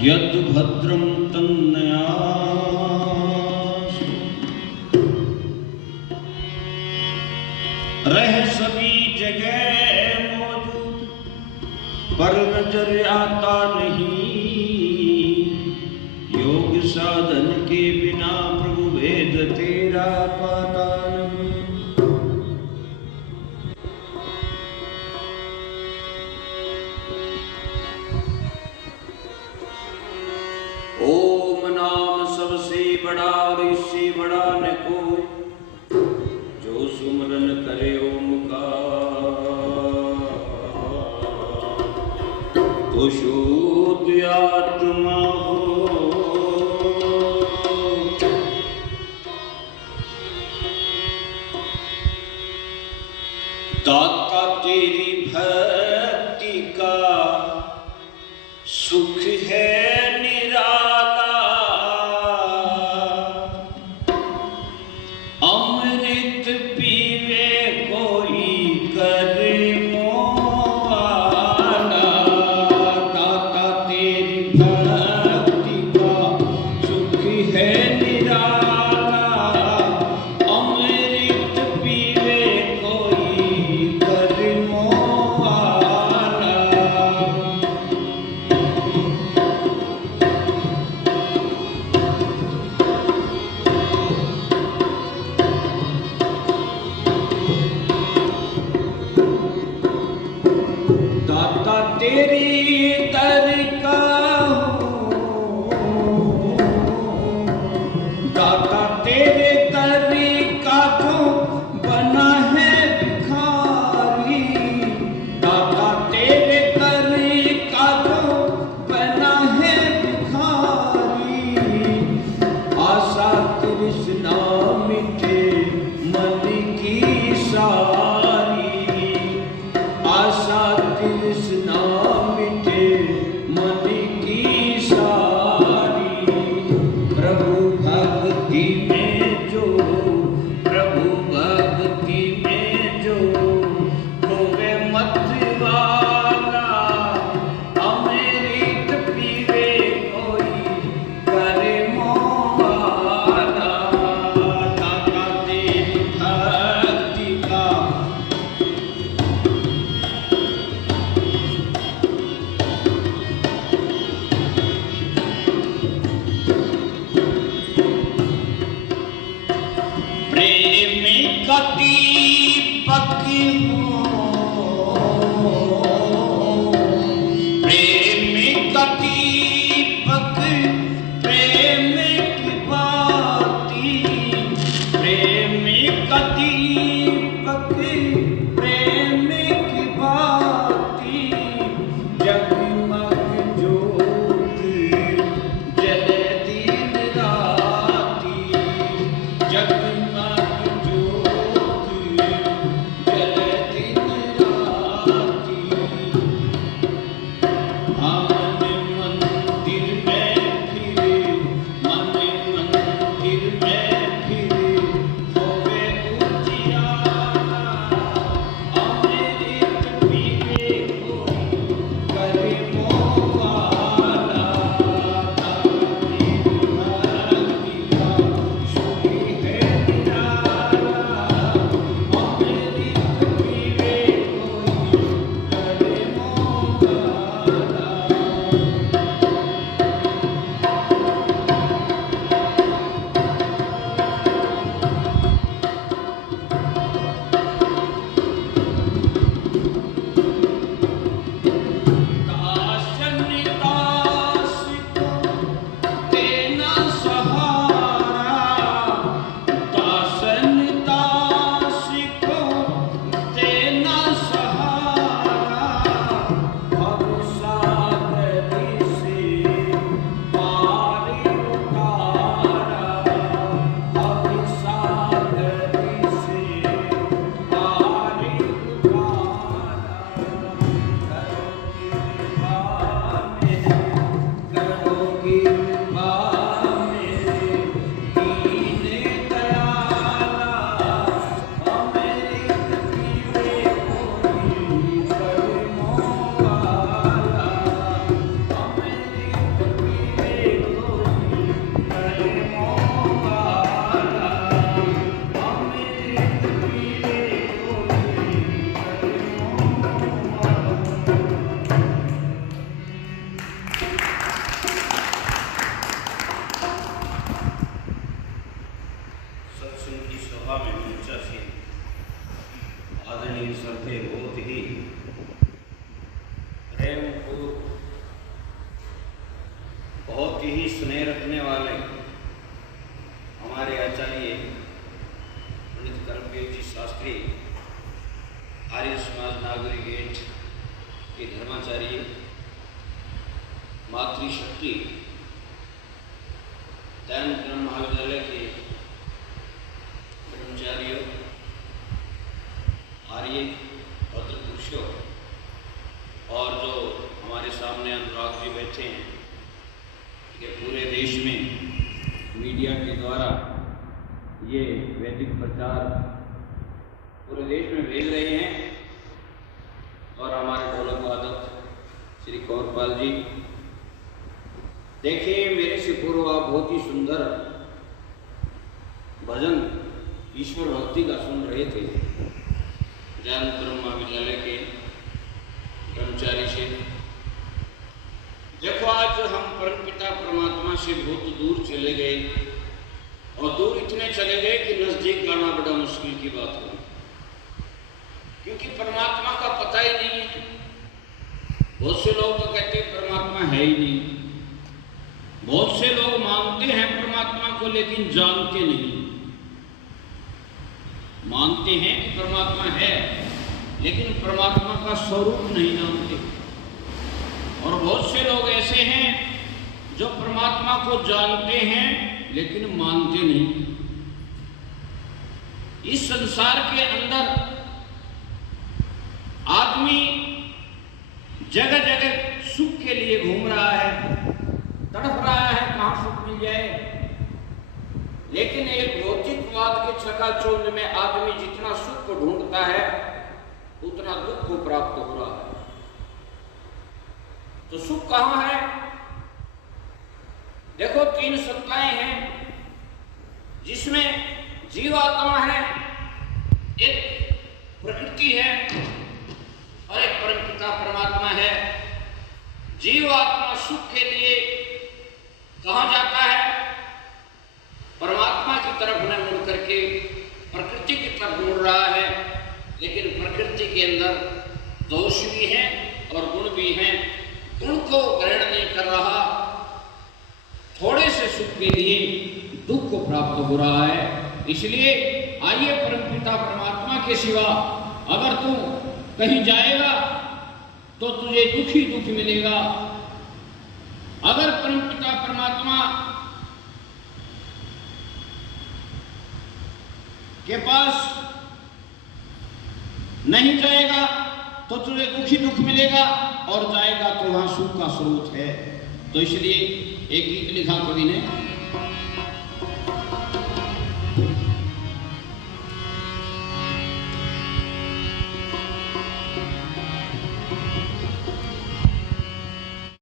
यद भद्रम तन्नया रह सभी जगह मौजूद पर नजर आता नहीं। योग साधन के बिना प्रभु भेद तेरा पाता नहीं। ओम नाम सबसे बड़ा और इससे बड़ा न कोई, जो सुमरन करे ओम का तो शुद्ध आत्मा हो। दाता तेरी भक्ति का सुख है प्रधानाचार्य, मातृशक्ति दैनिक ब्रह्म महाविद्यालय के कर्मचारियों, आर्य भद्र पुरुषों और जो हमारे सामने अनुराग जी बैठे हैं, कि पूरे देश में मीडिया के द्वारा ये वैदिक प्रचार पूरे देश में भेज रहे हैं, और हमारे ढोलक वादक श्री कौरपाल जी, देखिए मेरे से पूर्व आप बहुत ही सुंदर भजन ईश्वर भक्ति का सुन रहे थे ज्ञान ब्रह्म महाविद्यालय के कर्मचारी से। देखो आज हम परमपिता परमात्मा से बहुत दूर चले गए, और दूर इतने चले गए कि नजदीक लाना बड़ा मुश्किल की बात है, क्योंकि परमात्मा का पता ही नहीं है। बहुत से लोग तो कहते हैं परमात्मा है ही नहीं, बहुत से लोग मानते हैं परमात्मा को लेकिन जानते नहीं। मानते हैं कि परमात्मा है, लेकिन परमात्मा का स्वरूप नहीं जानते। और बहुत से लोग ऐसे हैं जो परमात्मा को जानते हैं लेकिन मानते नहीं। इस संसार के अंदर आदमी जगह जगह सुख के लिए घूम रहा है, तड़प रहा है कहां सुख मिल जाए, लेकिन एक भौतिकवाद के चकाचौंध में आदमी जितना सुख को ढूंढता है उतना दुख को प्राप्त हो रहा है। तो सुख कहां है? देखो तीन सत्ताएं हैं जिसमें जीवात्मा है, एक प्रकृति है और एक परमपिता परमात्मा है। जीवात्मा सुख के लिए कहां जाता है? परमात्मा की तरफ न मुड़ करके प्रकृति की तरफ मुड़ रहा है, लेकिन प्रकृति के अंदर दोष भी हैं और गुण भी हैं। गुण को ग्रहण नहीं कर रहा, थोड़े से सुख के लिए दुख को प्राप्त हो रहा है। इसलिए आइए परमपिता परमात्मा के सिवा अगर तू कहीं जाएगा तो तुझे दुख ही दुख मिलेगा। अगर परमपिता परमात्मा के पास नहीं जाएगा तो तुझे दुख ही दुख मिलेगा, और जाएगा तो वहां सुख का स्रोत है। तो इसलिए एक गीत लिखा कवि ने,